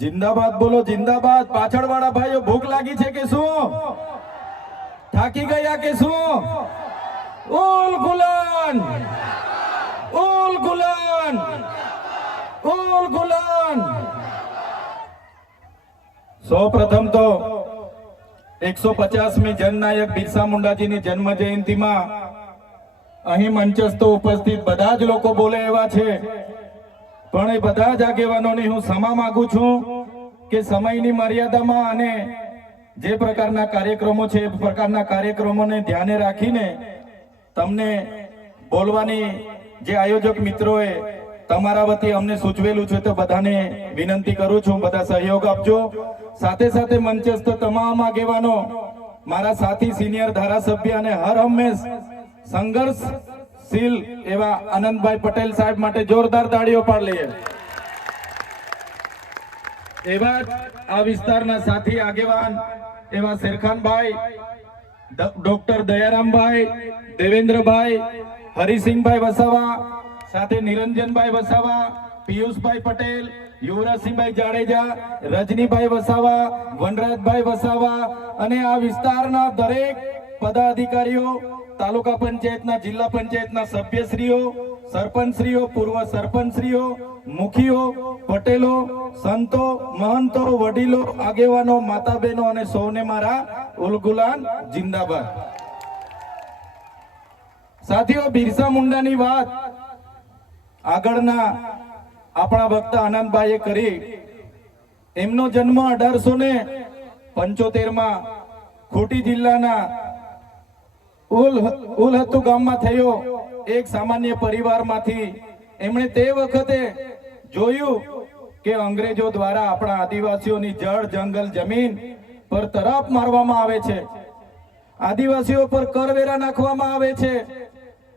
जिंदाबाद बोलो जिंदाबाद। पाछळवाळा भाईओ भूख लागी छे के શું? થાકી ગયા કે શું? ઉલ ગુલાન ઉલ ગુલાન ઉલ ગુલાન। સૌ પ્રથમ તો 150મી જનનાયક બિરસા મુંડાજીની જન્મ જયંતિમાં અહીં મંચસ્થ ઉપસ્થિત બધા જ લોકો બોલે એવા છે, પણ એ બધા જ આગેવાનોને હું ક્ષમા માંગુ છું કે સમયની મર્યાદામાં અને જે પ્રકારના કાર્યક્રમો છે એ પ્રકારના કાર્યક્રમોને ધ્યાને રાખીને તમને બોલવાની જે આયોજક મિત્રોએ તમારા વતી અમને સૂચવેલું છે તો બધાને વિનંતી કરું છું બધા સહયોગ આપજો। સાથે સાથે મંચસ્થ તમામ આગેવાનો, મારા સાથી સિનિયર ધારાસભ્ય અને હર હંમેશ સંઘર્ષશીલ એવા આનંદભાઈ પટેલ સાહેબ માટે જોરદાર તાળીઓ પાડી લઈએ। એવા આ વિસ્તારના સાથી આગેવાન એવા શેરખાનભાઈ, ડોક્ટર દયારામભાઈ, દેવેન્દ્રભાઈ, હરિસિંહભાઈ વસાવા, સાથે નિરંજનભાઈ વસાવા, પિયુષભાઈ પટેલ, યુવરાજસિંહભાઈ જાડેજા, રજનીભાઈ વસાવા, વનરાજભાઈ વસાવા અને આ વિસ્તારના દરેક પદાધિકારીઓ, તાલુકા પંચાયતના, જિલ્લા પંચાયતના સભ્યશ્રીઓ, સરપંચશ્રીઓ, પૂર્વ સરપંચશ્રીઓ, મુખીઓ, પટેલો, સંતો, મહંતો, વડીલો, આગેવાનો, માતા બહેનો અને સૌને મારા ઉલગુલાન જિંદાબાદ। સાથીઓ, બિરસા મુંડાની વાત આગળના આપણા વક્તા આનંદભાઈએ કરી। એમનો જન્મ 1875માં ખોટી જિલ્લાના ઉલહત્તુ ગામમાં થયો। એક સામાન્ય પરિવારમાંથી એમણે તે વખતે જોયું કે અંગ્રેજો દ્વારા આપણા આદિવાસીઓની જળ, જંગલ, જમીન પર તરાપ મારવામાં આવે છે, આદિવાસીઓ પર કરવેરા નાખવામાં આવે છે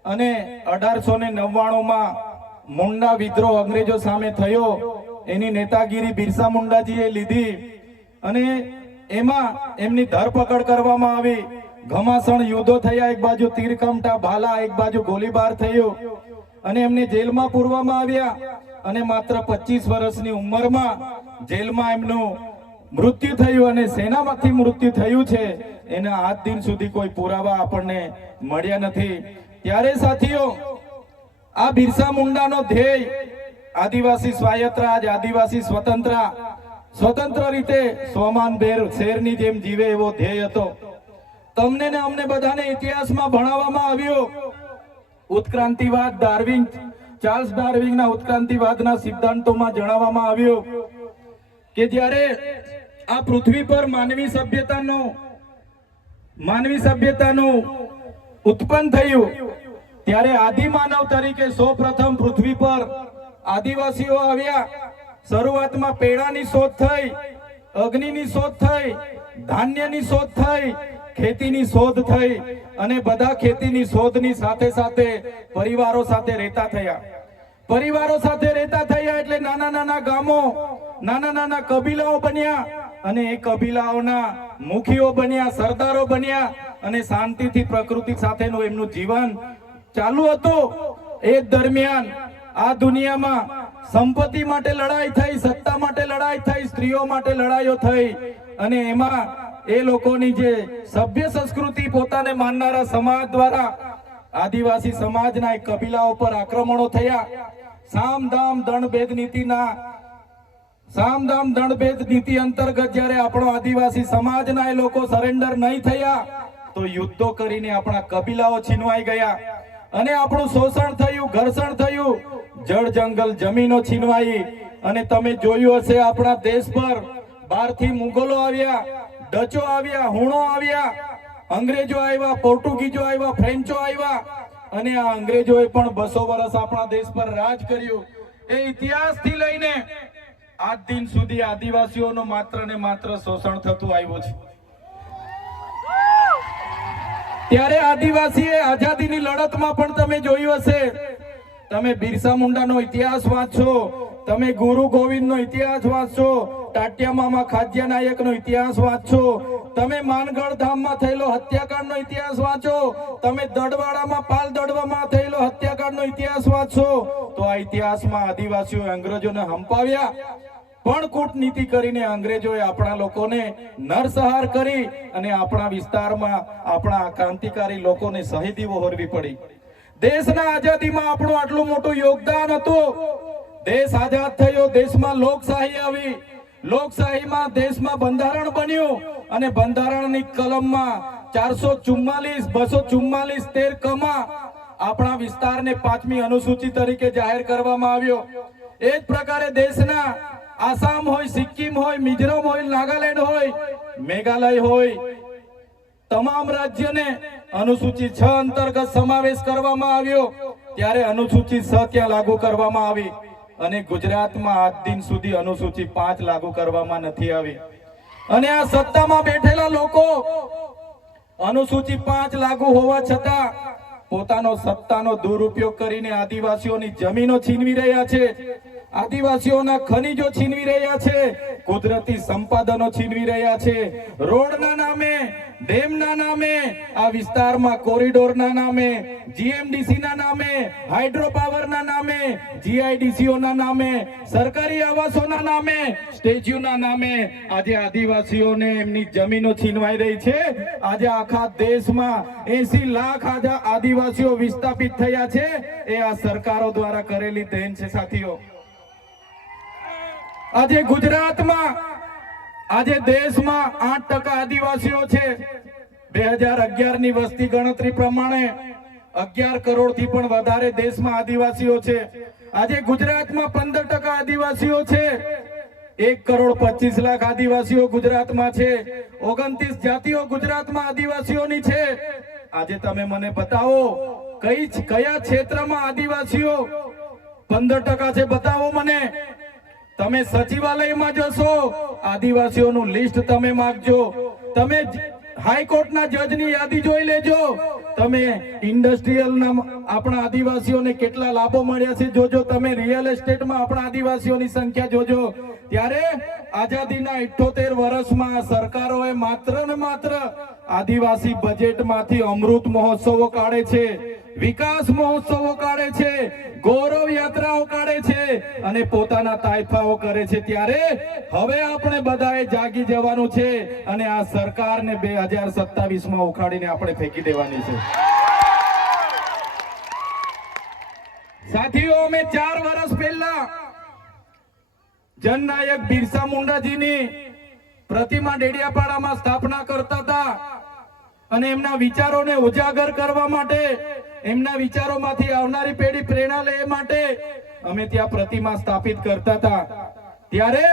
અને 1899માં મુંડા વિદ્રોહ અંગ્રેજો સામે થયો। એની નેતાગીરી બિરસા મુંડાજીએ લીધી અને એમાં એમની ધરપકડ કરવામાં આવી। ઘમાસણ યુદ્ધો થયા, એક બાજુ તીરકમઠા ભાલા, એક બાજુ ગોળીબાર થયો અને એમને જેલમાં પૂરવામાં આવ્યા અને માત્ર 25 વર્ષની ઉંમરમાં જેલમાં એમનું મૃત્યુ થયું અને સેનામાંથી મૃત્યુ થયું છે એના આજ દિન સુધી કોઈ પુરાવા આપણને મળ્યા નથી। ત્યારે સાથીઓ, આ બિરસા મુંડાનો ધ્યેય આદિવાસી સ્વાયત્ત રાજ, આદિવાસી સ્વતંત્ર રીતે સ્વમાનભેર શેરની જેમ જીવે એવો ધ્યેય હતો। તમને ને અમને બધાને ઇતિહાસમાં ભણાવવામાં આવ્યો ઉત્ક્રાંતિવાદ, ચાર્લ્સ ડાર્વિનના ઉત્ક્રાંતિવાદના સિદ્ધાંતોમાં જણાવવામાં આવ્યું કે જ્યારે આ પૃથ્વી પર માનવી સભ્યતાનું ઉત્પન્ન થયું ત્યારે આદિમાનવ તરીકે સૌપ્રથમ પૃથ્વી પર આદિવાસીઓ આવ્યા। શરૂઆતમાં પેડાની શોધ થઈ, અગ્નિની શોધ થઈ, ધાન્યની શોધ થઈ, ખેતીની શોધ થઈ અને બધા ખેતીની શોધની સાથે સાથે પરિવારો સાથે રહેતા થયા એટલે નાના નાના ગામો, નાના નાના કબીલાઓ બન્યા અને એ કબીલાઓના મુખીઓ બન્યા, સરદારો બન્યા અને શાંતિથી પ્રકૃતિ સાથેનું એમનું જીવન ચાલુ હતું। એ દરમિયાન આ દુનિયામાં સંપત્તિ માટે લડાઈ થઈ, સત્તા માટે લડાઈ થઈ, સ્ત્રીઓ માટે લડાઈઓ થઈ અને એમાં એ લોકોની જે સભ્ય સંસ્કૃતિ પોતાને માનનારા સમાજ દ્વારા આદિવાસી સમાજના એક કબીલાઓ પર આક્રમણો થયા। સામદામ દંડભેદ નીતિ અંતર્ગત જ્યારે આપણો આદિવાસી સમાજના એ લોકો સરેન્ડર નહીં થયા તો યુદ્ધો કરીને આપણા કબીલાઓ છીનવાઈ ગયા અને આપણું શોષણ થયું, ઘર્ષણ થયું, જળ, જંગલ, જમીનો છીનવાઈ અને તમે જોયું હશે આપણા દેશ પર બહારથી મુગલો આવ્યા, ડચો આવ્યા, હુણો આવ્યા, અંગ્રેજો આવ્યા, પોર્ટુગીઝો આવ્યા, ફ્રેન્ચો આવ્યા અને આ અંગ્રેજોએ પણ 200 વર્ષ આપણા દેશ પર રાજ કર્યું। એ ઇતિહાસથી લઈને આજ દિન સુધી આદિવાસીઓનું માત્ર ને માત્ર શોષણ થતું આવ્યું છે। ત્યારે આદિવાસીએ આઝાદીની લડતમાં પણ તમે જોયું હશે, તમે બિરસા મુંડાનો ઇતિહાસ વાંચો, તમે ગુરુ ગોવિંદનો ઇતિહાસ વાંચો, ટાટિયા મામા ખાજ્યા નાયકનો ઇતિહાસ વાંચો, તમે માનગઢ ધામમાં થયેલો હત્યાકાંડનો ઇતિહાસ વાંચો, તમે દડવાડામાં પાલ દડવામાં થયેલો હત્યાકાંડનો ઇતિહાસ વાંચો તો આ ઇતિહાસમાં આદિવાસીઓ અંગ્રેજોને હંપાવ્યા પણ કૂટનીતિ કરીને અંગ્રેજોએ આપણા લોકોને નરસંહાર કરી અને આપણા વિસ્તારમાં આપણા ક્રાંતિકારી લોકોને શહીદી વહોરવી પડી. દેશના આઝાદીમાં આપણું આટલું મોટું યોગદાન હતું. દેશ આઝાદ થયો, દેશમાં લોકશાહી આવી, લોકશાહીમાં દેશમાં બંધારણ બન્યું અને બંધારણની કલમમાં 444, 244, 13 કમાં આપણા વિસ્તારને 5મી અનુસૂચિ તરીકે જાહેર કરવામાં આવ્યો. એ જ પ્રકારે દેશના આસામ હોય, સિક્કિમ હોય, મિઝોરમ હોય, નાગાલેન્ડ હોય, મેઘાલય હોય, તમામ રાજ્યને અનુસૂચિ 6 અંતર્ગત સમાવેશ કરવામાં આવ્યો. ત્યારે અનુસૂચિ 6 ત્યાં લાગુ કરવામાં આવી અને ગુજરાતમાં આજ દિન સુધી અનુસૂચિ 5 લાગુ કરવામાં નથી આવી. અને આ સત્તામાં બેઠેલા લોકો અનુસૂચિ 5 લાગુ હોવા છતાં પોતાનો સત્તાનો દુરુપયોગ કરીને આદિવાસીઓની જમીનો છીનવી રહ્યા છે, આદિવાસીઓના ખનીજો છીનવી રહ્યા છે, કુદરતી સંપાદનો છીનવી રહ્યા છે. રોડના નામે, ડેમના નામે, આ વિસ્તારમાં કોરિડોરના નામે, જીએમડીસીના નામે, હાઇડ્રો પાવરના નામે, જીઆઈડીસીઓના નામે, સરકારી આવાસોના નામે, સ્ટેચ્યુના નામે આજે આદિવાસીઓને એમની જમીનો છીનવાઈ રહી છે. આજે આખા દેશમાં 80 લાખ આદિવાસીઓ વિસ્થાપિત થયા છે. એ આ સરકારો દ્વારા કરેલી દેન છે સાથીઓ. આજે ગુજરાતમાં, આજે દેશમાં 8% આદિવાસીઓ છે. 2011 ની વસ્તી ગણતરી પ્રમાણે 11 કરોડથી પણ વધારે દેશમાં આદિવાસીઓ છે. આજે ગુજરાતમાં 15% આદિવાસીઓ છે. 1,25,00,000 આદિવાસીઓ ગુજરાતમાં છે. 29 જાતિઓ ગુજરાતમાં આદિવાસીઓની છે. આજે તમે મને બતાવો કયા ક્ષેત્રમાં આદિવાસીઓ 15% છે, બતાવો મને. તમે સચિવાલયમાં જશો, આદિવાસીઓનું લિસ્ટ તમે માંગજો. તમે હાઈકોર્ટના જજની યાદી જોઈ લેજો. તમે ઇન્ડસ્ટ્રીયલના આપણા આદિવાસીઓને કેટલા લાભો મળ્યા છે જોજો. તમે રિયલ એસ્ટેટમાં આપણા આદિવાસીઓની સંખ્યા જોજો. ત્યારે આઝાદીના 78 વર્ષમાં સરકારોએ માત્ર ને માત્ર આદિવાસી બજેટમાંથી અમૃત મહોત્સવો કાઢે છે, વિકાસ મહોત્સવો કાઢે છે, ગૌરવ યાત્રાઓ કાઢે છે અને પોતાના તાઇફાઓ કરે છે. ત્યારે હવે આપણે બધાએ જાગી જવાનું છે અને આ સરકારને 2027માં ઉખાડીને આપણે ફેંકી દેવાની છે. સાથીઓ, અમે 4 વર્ષ પહેલા જનનાયક બિરસા મુંડાજીની પ્રતિમા ડેડિયાપાડામાં સ્થાપના કરતા હતા અને એમના વિચારોને ઉજાગર કરવા માટે, એમના વિચારોમાંથી આવનારી પેઢી પ્રેરણા લે માટે અમે ત્યાં પ્રતિમા સ્થાપિત કરતા હતા. ત્યારે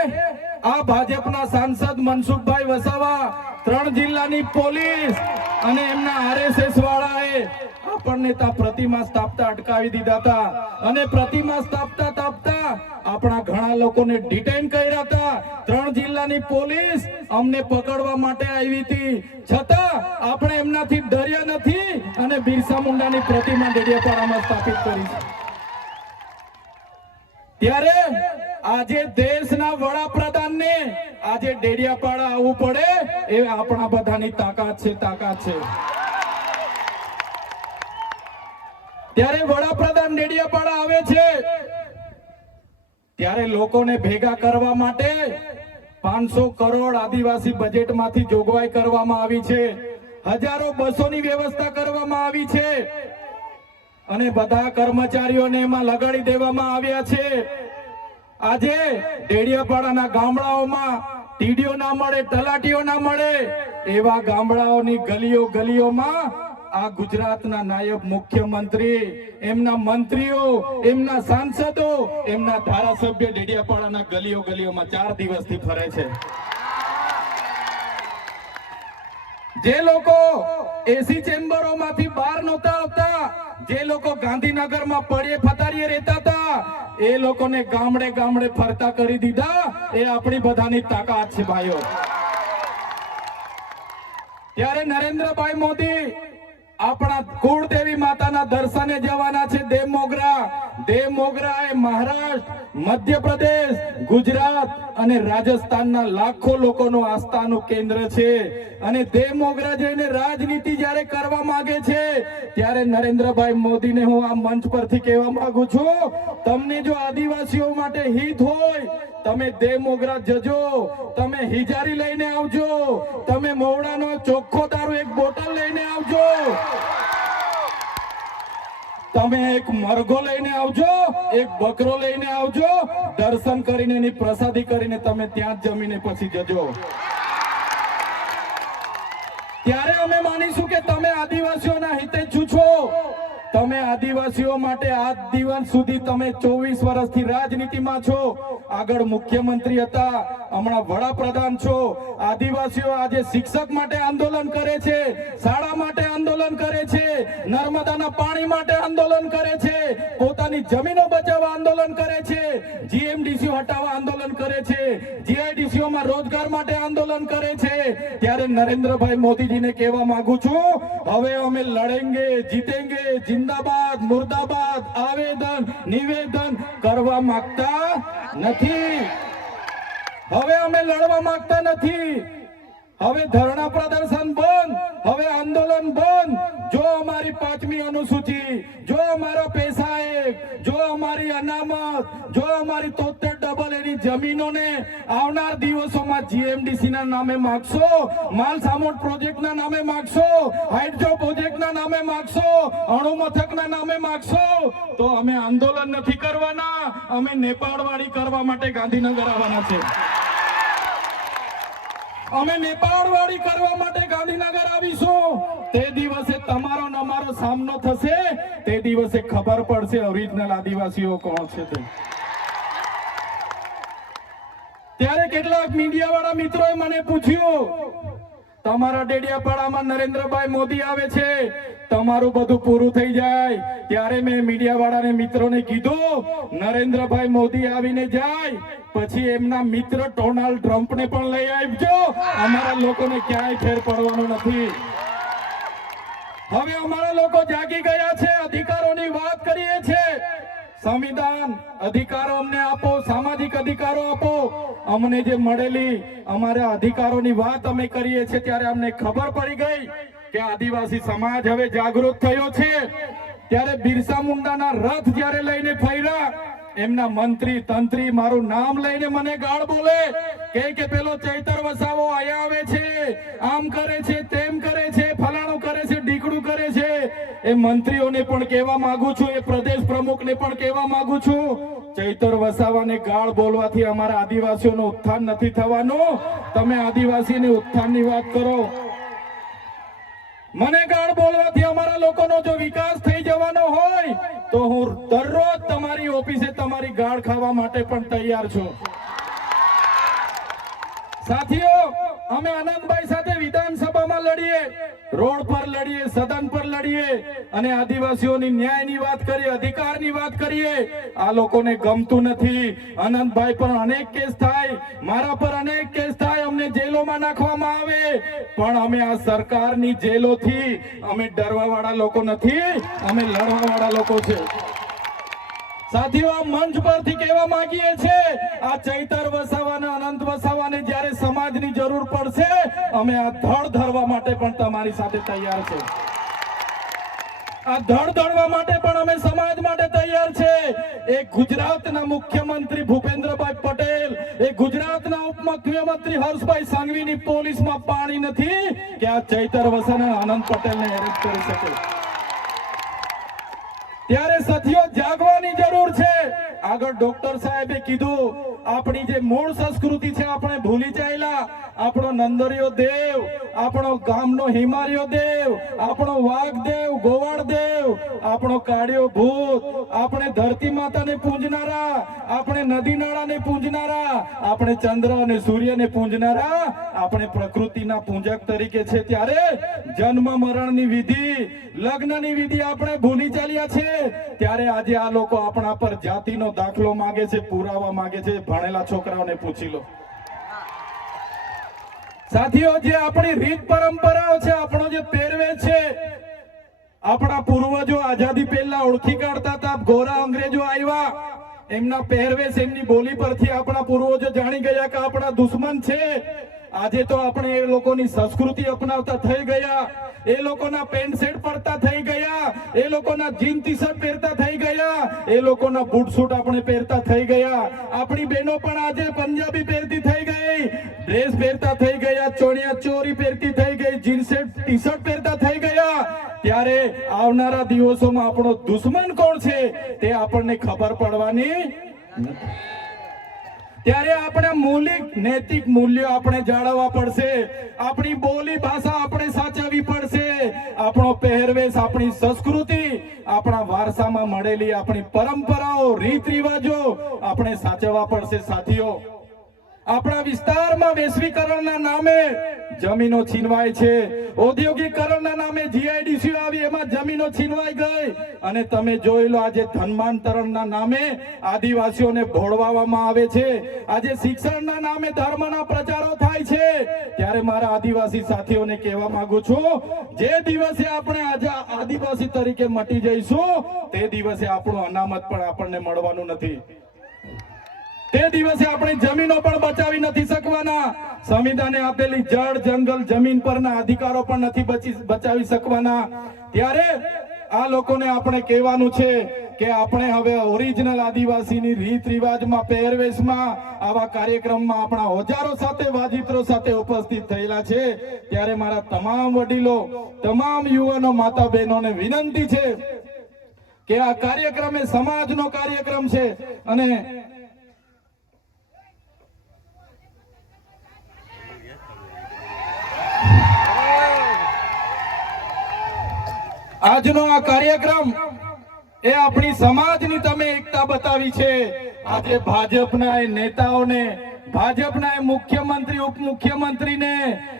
આ ભાજપના સાંસદ મનસુખભાઈ વસાવા, 3 જિલ્લાની પોલીસ અને એમના આરએસએસ વાળાએ આપણને ત્યાં પ્રતિમા સ્થાપતા અટકાવી દીધા હતા અને પ્રતિમા સ્થાપતા આપણા ઘણા લોકોને ડિટેન કર્યા હતા. 3 જિલ્લાની પોલીસ અમને પકડવા માટે આવી હતી, છતાં આપણે એમનાથી ડર્યા નથી અને બિરસા મુંડાની પ્રતિમા ડેડિયાપાડામાં સ્થાપિત કરી છે. ત્યારે આજે દેશના વડાપ્રધાનને આજે ડેડિયાપાડા આવવું પડે એ આપણા બધાની તાકાત છે, તાકાત છે. ત્યારે વડાપ્રધાન ડેડિયાપાડા આવે છે ત્યારે લોકોને ભેગા કરવા માટે 500 કરોડ આદિવાસી બજેટમાંથી જોગવાઈ કરવામાં આવી છે. હજારો બસોની વ્યવસ્થા કરવામાં આવી છે અને બધા કર્મચારીઓને એમાં લગાડી દેવામાં આવ્યા છે. આજે ડેડિયાપાડાના ગામડાઓમાં ટીડીઓ ના મળે, તલાટીઓ ના મળે એવા ગામડાઓની ગલીઓમાં આ ગુજરાતના નાયબ મુખ્યમંત્રી, એમના મંત્રીઓ, એમના સાંસદો, એમના ધારાસભ્ય ડેડિયાપાડાના ગલીઓમાં 4 દિવસથી ફરે છે. જે લોકો એસી ચેમ્બરોમાંથી બહાર નહોતા આવતા, જે લોકો ગાંધીનગરમાં પડે ફતારીએ રહેતા હતા, એ લોકોને ગામડે ફરતા કરી દીધા. એ આપણી બધાની તાકાત છે ભાઈઓ. ત્યારે નરેન્દ્રભાઈ મોદી આપણા કુળદેવી માતાના દર્શને જવાના છે. દેવ મોગરા દેવ મોગરા એ મહારાષ્ટ્ર, મધ્યપ્રદેશ, ગુજરાત અને રાજસ્થાનના લાખો લોકોનું આસ્થાનું કેન્દ્ર છે. અને દેવ મોગરા જઈને રાજનીતિ જ્યારે કરવા માંગે છે ત્યારે નરેન્દ્રભાઈ મોદીને હું આ મંચ પરથી કહેવા માંગુ છું, તમને જો આદિવાસીઓ માટે હિત હોય તમે દેવ મોગરા જજો, તમે હિજારી લઈને આવજો, તમે મોવડાનો ચોખ્ખો દારૂ એક બોટલ લઈને આવજો, તમે એક મરઘો લઈને આવજો, એક બકરો લઈને આવજો, દર્શન કરીને એની પ્રસાદી કરીને તમે ત્યાં જ જમીને પછી જજો. ત્યારે અમે માનીશું કે તમે આદિવાસીઓના હિતે છો. તમે આદિવાસીઓ માટે આજ દિવસ સુધી તમે 24 વર્ષથી રાજનીતિમાં છો. આગળ મુખ્યમંત્રી હતા, હમણાં વડાપ્રધાન છો. આદિવાસીઓ આજે શિક્ષક માટે આંદોલન કરે છે, શાળા માટે આંદોલન કરે છે, નર્મદાના પાણી માટે આંદોલન કરે છે, પોતાની જમીનો બચાવવા આંદોલન કરે છે, જીએમડીસી હટાવવા આંદોલન કરે છે, જીઆઈડીસીઓ માં રોજગાર માટે આંદોલન કરે છે. ત્યારે નરેન્દ્રભાઈ મોદીજીને કહેવા માંગુ છું, હવે અમે લડેંગે, જીતેંગે, જિંદાબાદ, મુર્દાબાદ, આવેદન નિવેદન કરવા માંગતા નથી. હવે અમે લડવા માંગતા નથી. હવે ધરણા પ્રદર્શન બંધ, હવે આંદોલન બંધ. જો અમારી 5મી અનુસૂચિ, જો અમારા પૈસા એક, જો અમારી અનામત, જો અમારી 73 એની જમીનોને આવનાર દિવસોમાં જીએમડીસી ના નામે માગશો, માલ સામોટ પ્રોજેક્ટના નામે માગશો, હાઇડ્રો પ્રોજેક્ટના નામે માગશો, અણુ મથકના નામે માગશો, તો અમે આંદોલન નથી કરવાના, અમે નેપાળવાડી કરવા માટે ગાંધીનગર આવવાના છે. અમે નેપાળવાડી કરવા માટે ગાંધીનગર આવીશું. તે દિવસે તમારો ને અમારો સામનો થશે, તે દિવસે ખબર પડશે ઓરિજિનલ આદિવાસીઓ કોણ છે તે. ત્યારે કેટલાક મીડિયા વાળા મિત્રોએ મને પૂછ્યું, તમારા ડેડિયાપાડામાં નરેન્દ્રભાઈ મોદી આવે છે, તમારું બધું પૂરું થઈ જાય. ત્યારે મેં મીડિયા વાળાને મિત્રોને કીધું, નરેન્દ્રભાઈ મોદી આવીને જાય પછી એમના મિત્ર ડોનાલ્ડ ટ્રમ્પને પણ લઈ આવજો, અમારા લોકોને ક્યાંય ફેર પડવાનો નથી. હવે અમારા લોકો જાગી ગયા છે, અધિકારોની વાત કરીએ છે. સંવિધાન અધિકારો અમને આપો, સામાજિક અધિકારો આપો. અમને જે મળેલી અમારા અધિકારોની વાત અમે કરીએ છીએ ત્યારે અમને ખબર પડી ગઈ કે આદિવાસી સમાજ હવે જાગૃત થયો છે. ત્યારે બિરસા મુંડાના રથ જ્યારે લઈને ફર્યા, એમના મંત્રી તંત્રી મારું નામ લઈને મને ગાળ બોલે કે પેલો ચૈતર વસાવો આયા આવે છે, આમ કરે છે, તેમ કરે છે, ફલાણું કરે છે, ઢીકડું કરે છે. એ મંત્રીઓને પણ કહેવા માંગુ છું, એ પ્રદેશ પ્રમુખને પણ કહેવા માંગુ છું, ચૈતર વસાવાને ગાળ બોલવાથી અમારા આદિવાસીઓનું ઉત્થાન નથી થવાનું. તમે આદિવાસીની ઉત્થાનની વાત કરો. મને ગાળ બોલવાથી અમારા લોકોનો જો વિકાસ થઈ જવાનો હોય તો હું દરરોજ તમારી ઓફિસે તમારી ગાળ ખાવા માટે પણ તૈયાર છું. સાથીઓ, અમે આનંદભાઈ સાથે વિધાનસભામાં લડીએ, રોડ પર લડીએ, સદન પર લડીએ અને આદિવાસીઓની ન્યાયની વાત કરીએ, અધિકારની વાત કરીએ. આ લોકોને ગમતું નથી. આનંદભાઈ પર અનેક કેસ થાય, મારા પર અનેક કેસ થાય, અમને જેલોમાં નાખવામાં આવે, પણ અમે આ સરકારની જેલોથી અમે ડરવા વાળા લોકો નથી, અમે લડવા વાળા લોકો છે. સાથીઓ, આ મંચ પરથી કહેવા માંગીએ છીએ, આ ચૈતર વસાવાના, અનંત વસાવાને જ્યારે સમાજની જરૂર પડશે અમે આ ધડ ધરવા માટે પણ તમારી સાથે તૈયાર છે. આ ધડ ધરવા માટે પણ અમે સમાજ માટે તૈયાર છે. એ ગુજરાતના મુખ્યમંત્રી ભૂપેન્દ્રભાઈ પટેલ, એ ગુજરાતના ઉપમુખ્યમંત્રી હર્ષભાઈ સંઘવીની પોલીસમાં પાણી નથી કે આ ચૈતર વસાવાના અનંત પટેલને એરેસ્ટ કરી શકે. ત્યારે સાથીઓ, જાગવાની જરૂર છે. આગળ ડોક્ટર સાહેબે કીધું, આપણી જે મૂળ સંસ્કૃતિ છે આપણે ભૂલી જાયેલા. આપણો નંદરિયો દેવ, આપણો ગામનો હિમારિયો દેવ, આપણો વાઘ દેવ, ગોવાળ દેવ, આપણો કાળિયો ભૂત, આપણે ધરતી માતાને પૂજનારા, આપણે નદી નાળાને પૂજનારા, આપણે ચંદ્ર અને સૂર્યને પૂજનારા, આપણે પ્રકૃતિના પૂજક તરીકે છે. ત્યારે જન્મ મરણની વિધિ, લગ્નની વિધિ આપણે ભૂલી ચાલ્યા છે. ત્યારે આજે આ લોકો આપણા પર જાતિનો દાખલો માંગે છે, પુરાવા માંગે છે. ભણેલા છોકરાઓને પૂછી લો. સાથીઓ, જે આપણી રીત પરંપરાઓ છે, આપણો જે પહેરવેશ છે, આપણા પૂર્વજો આઝાદી પહેલા ઓળખી કાઢતા હતા. ગોરા અંગ્રેજો આવ્યા, એમના પહેરવેશ એમની બોલી પરથી આપણા પૂર્વજો જાણી ગયા કે આપણા દુશ્મન છે. આજે તો આપણે એ લોકોની સંસ્કૃતિ અપનાવતા થઈ ગયા, એ લોકોના પેન્ટ શર્ટ પડતા થઈ ગયા, એ લોકોના જીન ટી શર્ટ પહેરતા થઈ ગયા, એ લોકોના બૂટ સૂટ આપણે પહેરતા થઈ ગયા. આપણી બહેનો પણ આજે પંજાબી પહેરતી થઈ ગઈ, ડ્રેસ પહેરતા થઈ ગયા, ચણિયા ચોરી પહેરતી થઈ ગઈ, જીન્સ ટી શર્ટ પહેરતા થઈ ગયા. ત્યારે આવનારા દિવસોમાં આપણો દુશ્મન કોણ છે તે આપણને ખબર પડવાની નથી. ત્યારે આપણે મૌલિક નૈતિક મૂલ્યો આપણે જાળવવા પડશે. આપણી બોલી ભાષા આપણે સાચવવી પડશે. આપણો પહેરવેશ, આપણી સંસ્કૃતિ, આપણા વારસામાં મળેલી આપણી પરંપરાઓ, રીત રિવાજો આપણે સાચવવા પડશે. સાથીઓ, આપણા વિસ્તારમાં વૈશ્વિકરણના નામે જમીનો છીનવાય છે. ઔદ્યોગિકરણના નામે જીઆઈડીસી આવી, એમાં જમીનો છીનવાઈ ગઈ. અને તમે જોઈ લો, આજે ધર્માંતરણના નામે આદિવાસીઓને ભોળવામાં આવે છે. આજે શિક્ષણના નામે ધર્મના પ્રચારો થાય છે. ત્યારે મારા આદિવાસી સાથીઓને કહેવા માંગુ છું, જે દિવસે આપણે આજે આદિવાસી તરીકે મટી જઈશું તે દિવસે આપણું અનામત પણ આપણને મળવાનું નથી. તે દિવસે આપણી જમીનો પણ બચાવી નથી શકવાના. સંવિધાને આપેલી જળ, જંગલ, જમીન પરના અધિકારો પણ નથી બચાવી શકવાના. ત્યારે આ લોકોને આપણે કહેવાનું છે કે આપણે હવે ઓરિજિનલ આદિવાસીની રીત રિવાજમાં, પહેરવેશમાં, આવા કાર્યક્રમમાં આપણા ઓજારો સાથે, વાજિત્રો સાથે ઉપસ્થિત થયેલા છે. ત્યારે મારા તમામ વડીલો, તમામ યુવાનો, માતા બહેનોને વિનંતી છે કે આ કાર્યક્રમ એ સમાજનો કાર્યક્રમ છે. અને આજનો આ કાર્યક્રમ એ આપણી સમાજની તમે એકતા બતાવી છે. આજે ભાજપના નેતાઓને, ભાજપના મુખ્યમંત્રી, ઉપમુખ્યમંત્રીને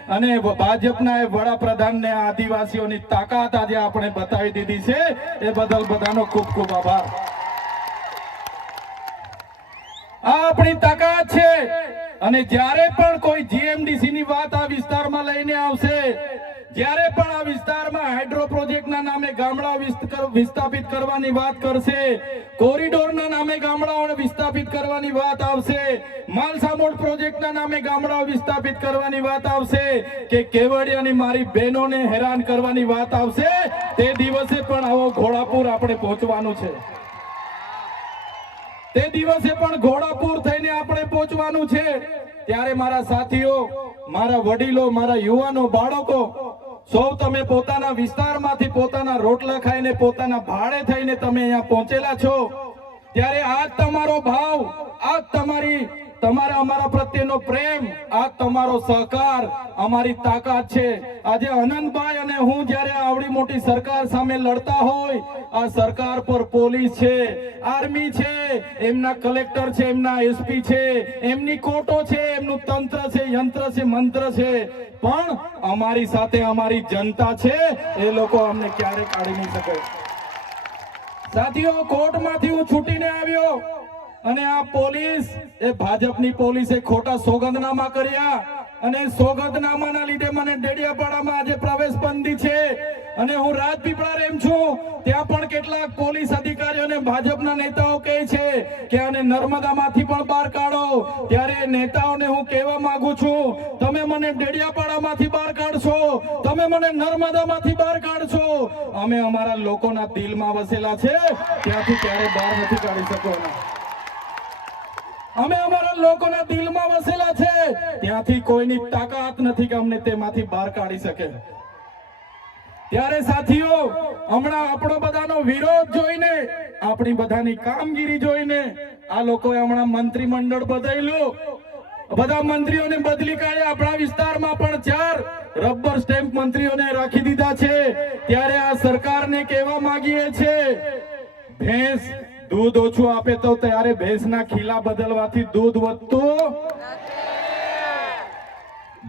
અને ભાજપના વડાપ્રધાનને આદિવાસીઓની તાકાત આજે આપણે બતાવી દીધી છે. એ બદલ બધાનો ખૂબ ખૂબ આભાર. આ આપણી તાકાત છે. અને જ્યારે પણ કોઈ જીએમડીસી ની વાત આ વિસ્તારમાં લઈને આવશે, જ્યારે પણ આ વિસ્તારમાં હાઇડ્રો પ્રોજેક્ટના નામે ગામડાઓ વિસ્થાપિત કરવાની વાત કરશે, કોરિડોરના નામે ગામડાઓને વિસ્થાપિત કરવાની વાત આવશે, માલસામોડ પ્રોજેક્ટના નામે ગામડાઓ વિસ્થાપિત કરવાની વાત આવશે, કે કેવડિયાની મારી બહેનોને હેરાન કરવાની વાત આવશે, તે દિવસે પણ આવો ઘોડાપુર આપણે પહોંચવાનું છે. તે દિવસે પણ ઘોડાપુર થઈને આપણે પહોંચવાનું છે. ત્યારે મારા સાથીઓ, મારા વડીલો, મારા યુવાનો, બાળકો, સૌ તમે પોતાના વિસ્તારમાંથી પોતાના રોટલા ખાઈને, પોતાના ભાડે થઈને તમે અહીંયા પહોંચેલા છો. ત્યારે આજ તમારો ભાવ, આજ તમારા અમારા પ્રત્યેનો પ્રેમ, આ તમારો સહકાર અમારી તાકાત છે. આજે અનંતભાઈ અને હું જ્યારે આવડી મોટી સરકાર સામે લડતા હોય, આ સરકાર પર પોલીસ છે, આર્મી છે, એમના કલેક્ટર છે, એમના એસપી છે, એમની કોર્ટો છે, એમનું તંત્ર છે, યંત્ર છે, મંત્ર છે, પણ અમારી સાથે અમારી જનતા છે. એ લોકો અમને ક્યારે કાઢી નહીં શકે. સાથીઓ, કોર્ટમાંથી હું છૂટીને આવ્યો અને આ પોલીસ, એ ભાજપની પોલીસે ખોટા સોગંદનામા કર્યા અને સોગંદનામાના લીધે મને ડેડિયાપાડામાં આજે પ્રવેશ બંધી છે. અને હું રાજપીપળા રેમ છું, ત્યાં પણ કેટલાક પોલીસ અધિકારીઓ અને ભાજપના નેતાઓ કહે છે કે આને નર્મદામાંથી પણ બહાર કાઢો. ત્યારે નેતાઓને હું કહેવા માંગુ છું, તમે મને ડેડિયાપાડામાંથી બહાર કાઢશો, તમે મને નર્મદામાંથી બહાર કાઢશો, અમે અમારા લોકોના દિલમાં વસેલા છે, ત્યાંથી ક્યારે બહાર નથી કાઢી શકવાના. અમે અમારા લોકોના દિલમાં વસેલા છે, ત્યાંથી કોઈની તાકાત નથી કે અમને તેમાંથી બહાર કાઢી શકે. ત્યારે સાથીઓ, હમણાં આપણો બધાનો વિરોધ જોઈને, આપણી બધાની કામગીરી જોઈને આ લોકોએ હમણાં મંત્રીમંડળ બદલ્યું, બધા મંત્રીઓને બદલી કાઢ્યા. આપણા વિસ્તારમાં પણ 4 રબર સ્ટેમ્પ મંત્રીઓને રાખી દીધા છે. ત્યારે આ સરકારને કહેવા માંગીએ છીએ, ભેંસ દૂધ ઓછું આપે તો ત્યારે ભેંસના ખીલા બદલવાથી દૂધ વધતું,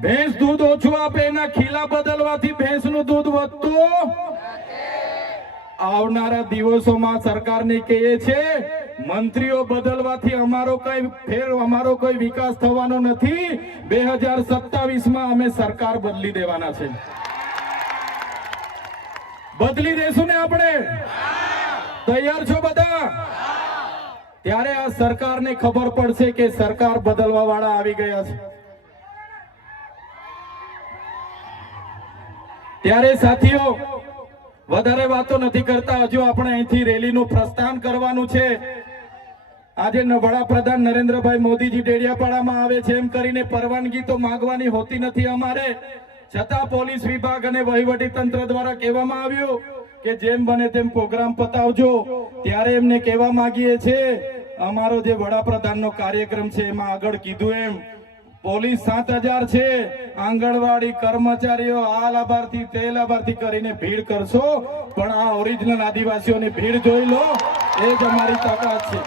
ભેંસ દૂધ ઓછું આપે એના ખીલા બદલવાથી ભેંસનું દૂધ વધતું. આવનારા દિવસોમાં સરકારને કહીએ છે, મંત્રીઓ બદલવાથી અમારો કોઈ વિકાસ થવાનો નથી. 2027માં અમે સરકાર બદલી દેવાના છે. બદલી દેશું ને આપણે? તૈયાર છો બધા? ત્યારે આ સરકારને ખબર પડશે કે સરકાર બદલવા વાળા આવી ગયા છે. ત્યારે સાથીઓ, વધારે વાતો નથી કરતા, હજુ આપણે અહીંથી રેલીનું પ્રસ્થાન કરવાનું છે. આજે વડાપ્રધાન નરેન્દ્રભાઈ મોદીજી ડેડિયાપાડામાં આવે છે એમ કરીને પરવાનગી તો માંગવાની હોતી નથી અમારે, છતાં પોલીસ વિભાગ અને વહીવટી તંત્ર દ્વારા કહેવામાં આવ્યું કે જેમ બને તેમ પ્રોગ્રામ પતાવજો. ત્યારે એમને કહેવા માંગીએ છે, અમારો જે વડાપ્રધાનનો કાર્યક્રમ છે એમાં આગળ કીધું એમ પોલીસ 7000 છે, આંગણવાડી કર્મચારીઓ આ લાભાર્થી તે લાભાર્થી કરીને ભીડ કરશો, પણ આ ઓરિજિનલ આદિવાસીઓની ભીડ જોઈ લો, એ જ અમારી તાકાત છે.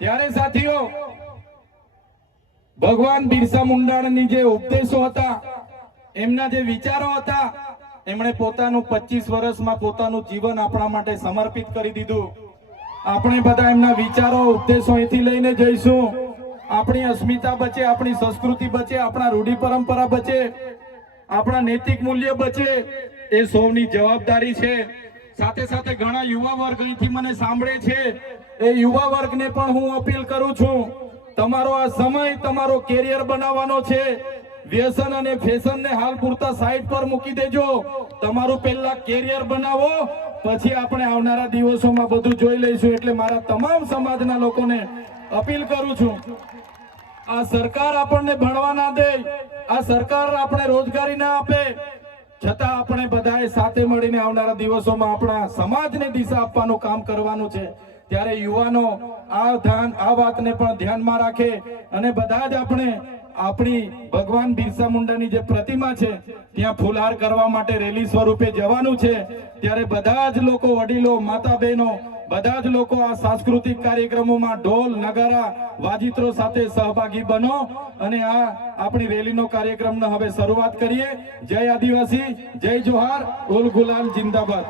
ત્યારે સાથીઓ, ભગવાન બિરસા મુંડાની જે ઉપદેશો હતા, એમના જે વિચારો હતા, એમણે પોતાનું 25 વર્ષમાં પોતાનું જીવન આપણા માટે સમર્પિત કરી દીધું. આપણે બધા એમના વિચારો ઉપદેશો અહીંથી લઈને જઈશું. આપણી અસ્મિતા બચે, આપણી સંસ્કૃતિ બચે, આપણા રૂઢિ પરંપરા બચે, આપણા નૈતિક મૂલ્ય બચે, એ સૌની જવાબદારી છે. સાથે સાથે ઘણા યુવા વર્ગ અહીંથી મને સાંભળે છે, એ યુવા વર્ગને પણ હું અપીલ કરું છું, તમારો આ સમય તમારો કેરિયર બનાવવાનો છે. વ્યસન અને ફેશનને હાલ પૂરતા સાઈડ પર મૂકી દેજો. તમારું પહેલા કેરિયર બનાવો, પછી આપણે આવનારા દિવસોમાં બધું જોઈ લઈશું. એટલે મારા તમામ સમાજના લોકોને અપીલ કરું છું, આ સરકાર આપણને ભણવા ના દે, આ સરકાર આપણે રોજગારી ના આપે, છતાં આપણે બધાએ સાથે મળીને આવનારા દિવસોમાં આપણા સમાજને દિશા આપવાનું કામ કરવાનું છે. ત્યારે યુવાનો આ વાતને પણ ધ્યાનમાં રાખે અને બધા જ આપણે આપણી ભગવાન બિરસા મુંડાની જે પ્રતિમા છે ત્યાં ફૂલહાર કરવા માટે રેલી સ્વરૂપે જવાનું છે. ત્યારે બધા જ લોકો, વડીલો, માતા બહેનો, બધા જ લોકો આ સાંસ્કૃતિક કાર્યક્રમોમાં ઢોલ, નગારા, વાજિત્રો સાથે સહભાગી બનો અને આ આપણી રેલીનો કાર્યક્રમનો હવે શરૂઆત કરીએ. જય આદિવાસી, જય જોહાર, ઉલ ગુલાલ જિંદાબાદ.